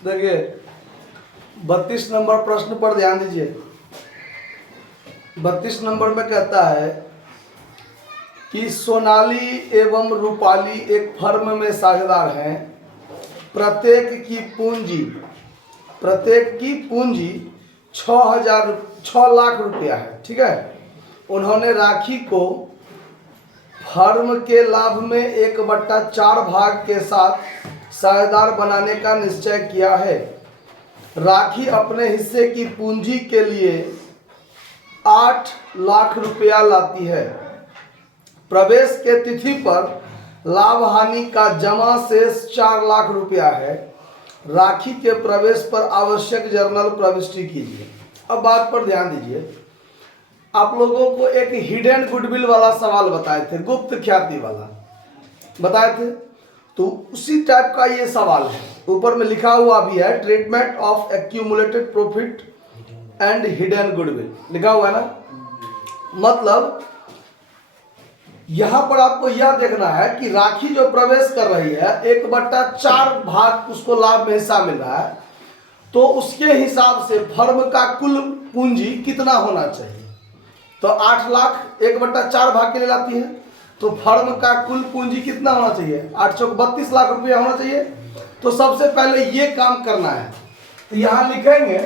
देखिए 32 नंबर प्रश्न पर ध्यान दीजिए। 32 नंबर में कहता है कि सोनाली एवं रूपाली एक फर्म में साझेदार हैं। प्रत्येक की पूंजी 6 लाख रुपया है। ठीक है। उन्होंने राखी को फर्म के लाभ में 1/4 भाग के साथ साझेदार बनाने का निश्चय किया है। राखी अपने हिस्से की पूंजी के लिए 8 लाख रुपया लाती है। प्रवेश के तिथि पर लाभ हानि का जमा शेष 4 लाख रुपया है। राखी के प्रवेश पर आवश्यक जर्नल प्रविष्टि कीजिए। अब बात पर ध्यान दीजिए। आप लोगों को एक हिडन गुडविल वाला सवाल बताए थे, गुप्त ख्याति वाला बताए थे, तो उसी टाइप का ये सवाल है। ऊपर में लिखा हुआ भी है, treatment of accumulated profit and hidden goodwill लिखा हुआ है ना। मतलब यहां पर आपको यह देखना है कि राखी जो प्रवेश कर रही है 1/4 भाग उसको लाभ में हिस्सा मिल रहा है, तो उसके हिसाब से फर्म का कुल पूंजी कितना होना चाहिए। तो 8 लाख 1/4 भाग के लिए लाती है, तो फर्म का कुल पूंजी कितना होना चाहिए, 8 चौक 32 लाख रुपया होना चाहिए। तो सबसे पहले ये काम करना है। तो यहां लिखेंगे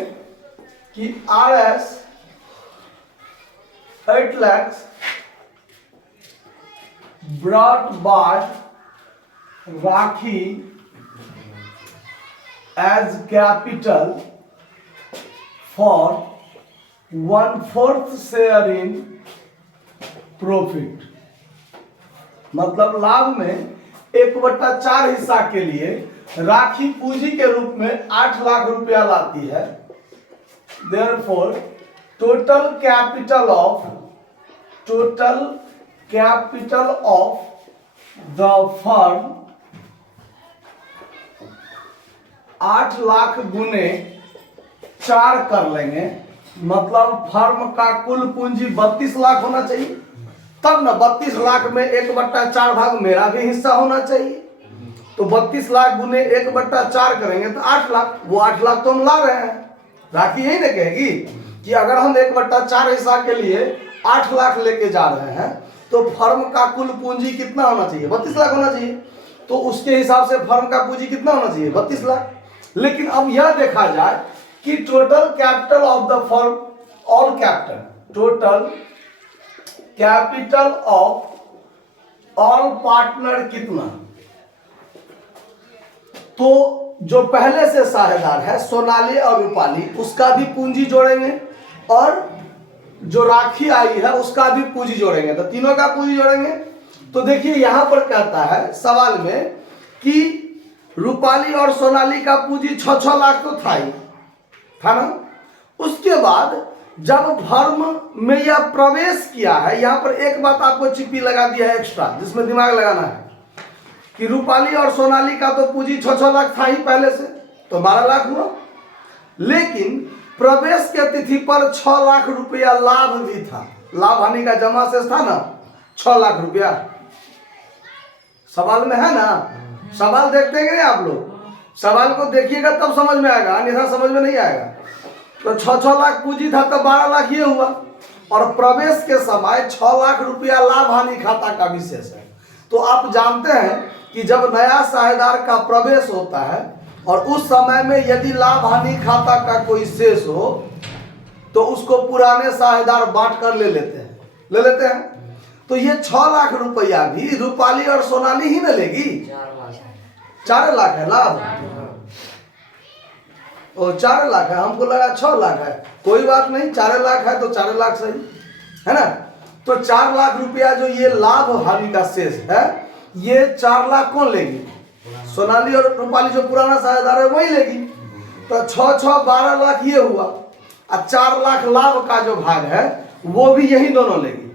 कि RS 8 lakhs brought by Rakhi as capital for 1/4 share in profit. मतलब लाभ में 1/4 हिस्सा के लिए राखी पूंजी के रूप में 8 लाख रुपया लाती है। Therefore, total capital of the firm 8 lakh गुने 4 कर लेंगे। मतलब फर्म का कुल पूंजी 32 लाख होना चाहिए। तब ना 32 लाख में 1/4 भाग मेरा भी हिस्सा होना चाहिए। तो 32 लाख गुने 1/4 करेंगे तो 8 लाख। वो 8 लाख तो हम ला रहे हैं। राखी यही ना कहेगी कि अगर हम 1/4 हिस्सा के लिए 8 लाख लेके जा रहे हैं तो फर्म का कुल पूंजी कितना होना चाहिए, 32 लाख होना चाहिए। तो उसके हिसाब से फर्म का पूंजी कितना होना चाहिए, 32 लाख। लेकिन अब यह देखा जाए कि total capital of the firm, all capital, total capital of all partner कितना। तो जो पहले से साझेदार है सोनाली और रूपाली, उसका भी पूंजी जोड़ेंगे और जो राखी आई है उसका भी पूंजी जोड़ेंगे। तो तीनों का पूंजी जोड़ेंगे। तो देखिए यहां पर कहता है सवाल में कि रूपाली और सोनाली का पूंजी 6 लाख तो था ना। उसके बाद जब फर्म में यह प्रवेश किया है, यहां पर एक बात आपको चिप्पी लगा दिया है एक्स्ट्रा, जिसमें दिमाग लगाना है कि रूपाली और सोनाली का तो पूंजी 6 लाख था ही पहले से, तो 12 लाख हुआ। लेकिन प्रवेश के तिथि पर 6 लाख रुपया लाभ भी था। लाभ हानि का जमा शेष था ना 6 लाख रुपया। सवाल में है ना। सवाल देखते हैं कि नहीं आप लोग। सवाल को देखिएगा तब समझ में आएगा, अन्यथा समझ में नहीं आएगा। तो 6 लाख पूंजी था तो 12 लाख ये हुआ। और प्रवेश के समय 6 लाख रुपया लाभ हानि खाता का विशेष है। तो आप जानते हैं कि जब नया साझेदार का प्रवेश होता है और उस समय में यदि लाभ हानि खाता का कोई शेष हो तो उसको पुराने साझेदार बांट कर ले लेते हैं। तो ये 6 लाख रुपया भी रूपाली और सोनाली ही न लेगी। 4 लाख है लाभ। ओ 4 लाख है, हमको लगा 6 लाख है। कोई बात नहीं, 4 लाख है तो 4 लाख सही है ना। तो 4 लाख रुपया जो ये लाभ हानि का शेष है, ये 4 लाख कौन लेगी, सोनाली और रूपाली जो पुराना साझेदार है वही लेगी। तो 6 12 लाख ये हुआ और 4 लाख लाभ का जो भाग है वो भी यही दोनों लेगी।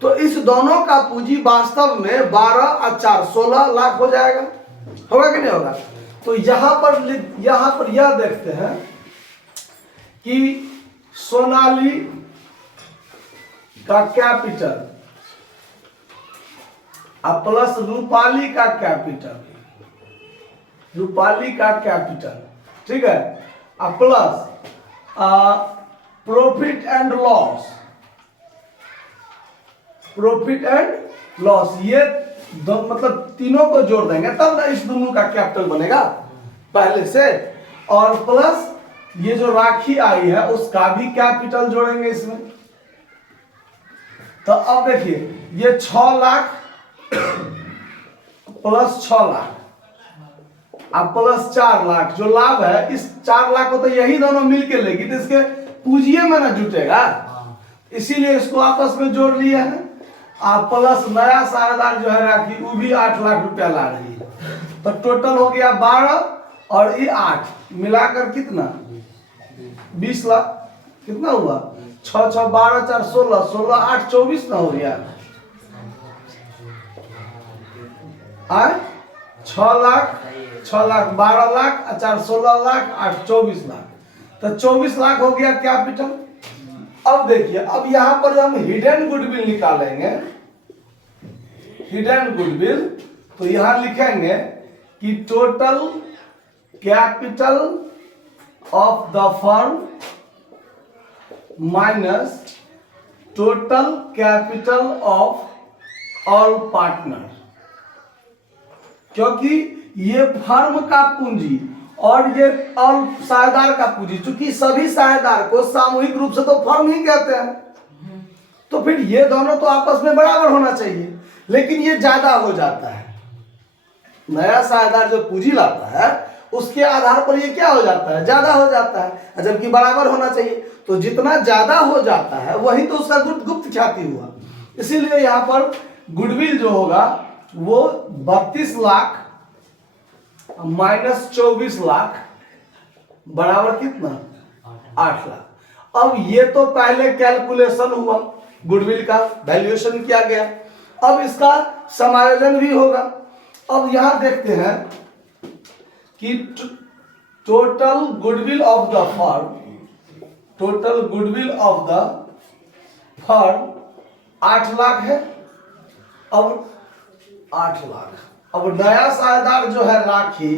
तो इस दोनों का पूंजी वास्तव में 12 और 4 16 लाख हो जाएगा। होगा कि नहीं होगा। तो यहां पर यह देखते हैं कि सोनाली का कैपिटल और प्लस रूपाली का कैपिटल, ठीक है, plus profit and loss, profit and loss, ये मतलब तीनों को जोड़ देंगे तब ना इस दोनों का कैपिटल बनेगा पहले से, और प्लस ये जो राखी आई है उसका भी कैपिटल जोड़ेंगे इसमें। तो अब देखिए ये 6 लाख प्लस 6 लाख अब प्लस 4 लाख, जो लाभ है इस 4 लाख को तो यही दोनों मिलके लेगी, तो इसके पूंजीए में ना जुटेगा, इसीलिए इसको आपस में जोड़ लिया है। आप प्लस नया साझेदार जो है राखी वो भी 8 लाख रुपया ला रही है, तो टोटल हो गया 12 और ये 8 मिलाकर कितना 20 लाख, कितना हुआ 6 6 12 4 16 16 8 24 ना हो गया, 6 लाख 12 लाख 4 16 लाख 8 24 लाख, तो 24 लाख हो गया कैपिटल। अब देखिए अब यहां पर हम हिडन गुडविल निकालेंगे, हिडन गुडविल, तो यहां लिखेंगे कि total capital of the firm minus total capital of all partner, क्योंकि ये फर्म का पूंजी और ये ऑल साझेदार का पूंजी, चूंकि सभी साझेदार को सामूहिक रूप से तो फर्म ही कहते हैं, तो फिर ये दोनों तो आपस में बराबर होना चाहिए, लेकिन ये ज्यादा हो जाता है। नया साझेदार जो पूंजी लाता है उसके आधार पर ये क्या हो जाता है, ज्यादा हो जाता है, जबकि बराबर होना चाहिए। तो जितना ज्यादा हो जाता है वही तो उसका गुप्त ख्याति हुआ, इसीलिए यहाँ पर गुडविल जो होगा वो 32 लाख माइनस 24 लाख बराबर कितना 8 लाख। अब ये तो पहले कैलकुलेशन हुआ, गुडविल का वैल्यूएशन किया गया, अब इसका समायोजन भी होगा। अब यहां देखते हैं कि total goodwill of the firm, total goodwill of the firm 8 lakh है। अब 8 लाख, अब नया साझेदार जो है राखी,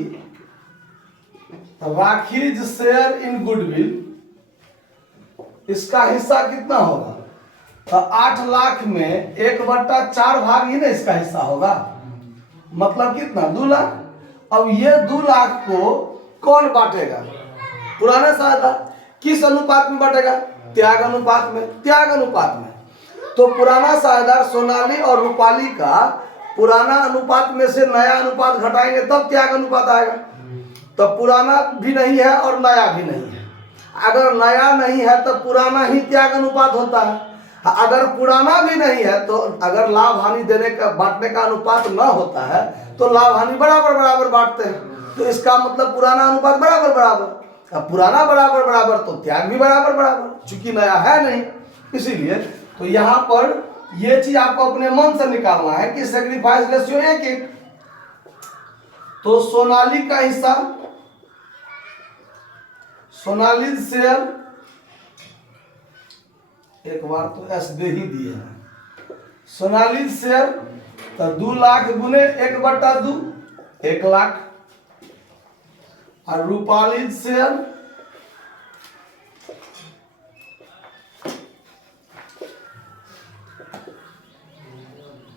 राखीज शेयर इन गुडविल, इसका हिस्सा कितना होगा, तो 8 लाख में 1/4 भाग ही ना इसका हिस्सा होगा, मतलब कितना 2 लाख। अब ये 2 लाख को कौन बांटेगा, पुराने साझेदार, किस अनुपात में बांटेगा, त्याग अनुपात में, त्याग अनुपात में। तो पुराना साझेदार सोनाली और रूपाली का पुराना अनुपात में से नया अनुपात घटाएंगे तब त्याग अनुपात आएगा, तो पुराना भी नहीं है और नया भी नहीं है। अगर नया नहीं है तो पुराना ही त्याग अनुपात होता है, अगर पुराना भी नहीं है तो अगर लाभ हानि देने का बांटने का अनुपात न होता है तो लाभ हानि बराबर बराबर बांटते हैं, तो इसका मतलब पुराना अनुपात बराबर बराबर, अब पुराना बराबर बराबर तो त्याग भी बराबर बराबर, चूंकि नया है नहीं, इसीलिए तो यहाँ पर ये चीज आपको अपने मन से निकालना है कि सेक्रीफाइस रेशियो 1:1। तो सोनाली का हिस्सा, सोनाली शेयर, एक बार तो एस दे ही दिए हैं, सोनाली शेयर तो 2 लाख गुने 1/2 1 लाख, और रूपाली शेयर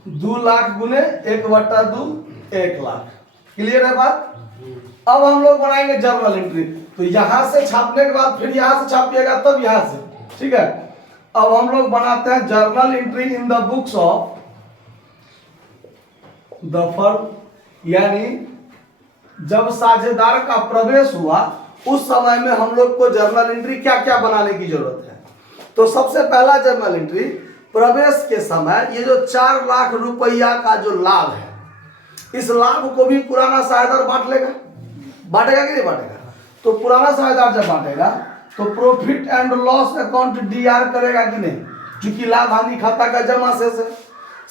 2 लाख गुने 1/2 1 लाख। क्लियर है बात। अब हम लोग बनाएंगे जर्नल एंट्री, तो यहां से छापने के बाद फिर यहां से छापिएगा तब यहां से, ठीक है। अब हम लोग बनाते हैं journal entry in the books of the firm, यानी जब साझेदार का प्रवेश हुआ उस समय में हम लोग को जर्नल एंट्री क्या क्या बनाने की जरूरत है। तो सबसे पहला जर्नल एंट्री, प्रवेश के समय ये जो 4 लाख रुपया का जो लाभ है, इस लाभ को भी पुराना साझेदार बांट लेगा, बांटेगा कि नहीं बांटेगा। तो पुराना साझेदार जब बांटेगा तो profit and loss account DR करेगा कि नहीं, क्योंकि लाभ हानि खाता का जमा से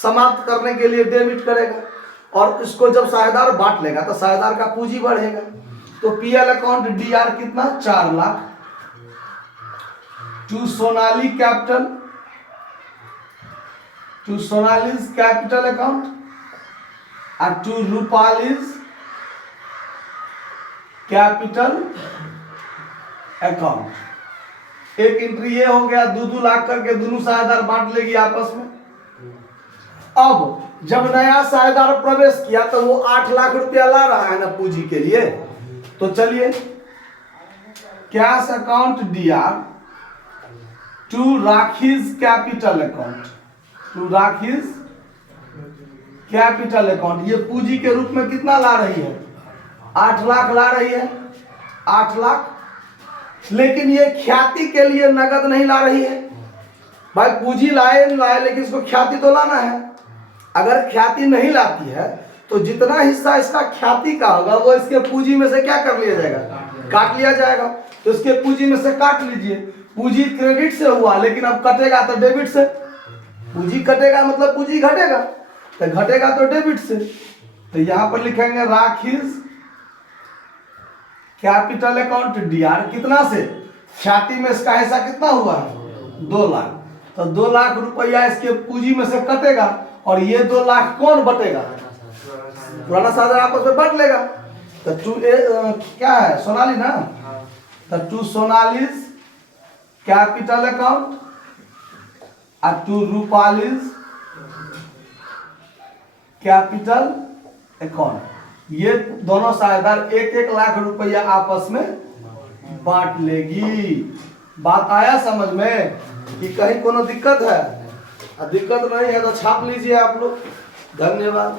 समाप्त करने के लिए डेबिट करेगा, और इसको जब साझेदार बांट लेगा तो साझेदार का पूंजी बढ़ेगा। तो पीएल अकाउंट डीआर कितना 4 lakh, to Sonali capital, to Sonali's capital account, और टू रूपालीज कैपिटल अकाउंट। एक एंट्री ये हो गया, 2-2 लाख करके दोनों साझेदार बांट लेगी आपस में। अब जब नया साझेदार प्रवेश किया तो वो 8 लाख रुपया ला रहा है ना पूंजी के लिए, तो चलिए cash account DR to Rakhi's capital account, to Rakhi's capital account. ये पूंजी के रूप में कितना ला रही है? 8 लाख ला रही है, 8 लाख। लेकिन ये ख्याति के लिए नगद नहीं ला रही है। भाई पूंजी लाए लेकिन इसको ख्याति तो लाना है। अगर ख्याति नहीं लाती है तो जितना हिस्सा इसका ख्याति का होगा वो इसके पूंजी में से क्या कर लिया जाएगा? काट लिया जाएगा। तो इसके पूंजी में से काट लीजिए। पूंजी क्रेडिट से हुआ लेकिन अब कटेगा तो डेबिट से। पूंजी कटेगा मतलब पूंजी घटेगा, तो घटेगा तो डेबिट से। तो यहां पर लिखेंगे राखीज कैपिटल अकाउंट डीआर कितना से? ख्याति में इसका हिस्सा कितना हुआ है? 2 लाख। तो 2 लाख रुपया इसके पूंजी में से कटेगा और ये 2 लाख कौन बटेगा? पुराना साझेदार आपस में बांट लेगा। तो क्या है? सोनाली ना। तो टू सोनालीज कैपिटल अकाउंट और टू रूपालीज कैपिटल अकाउंट। ये दोनों साझेदार 1-1 लाख रुपया आपस में बांट लेगी। बात आया समझ में कि कहीं कोनो दिक्कत है? दिक्कत नहीं है तो छाप लीजिए आप लोग। धन्यवाद।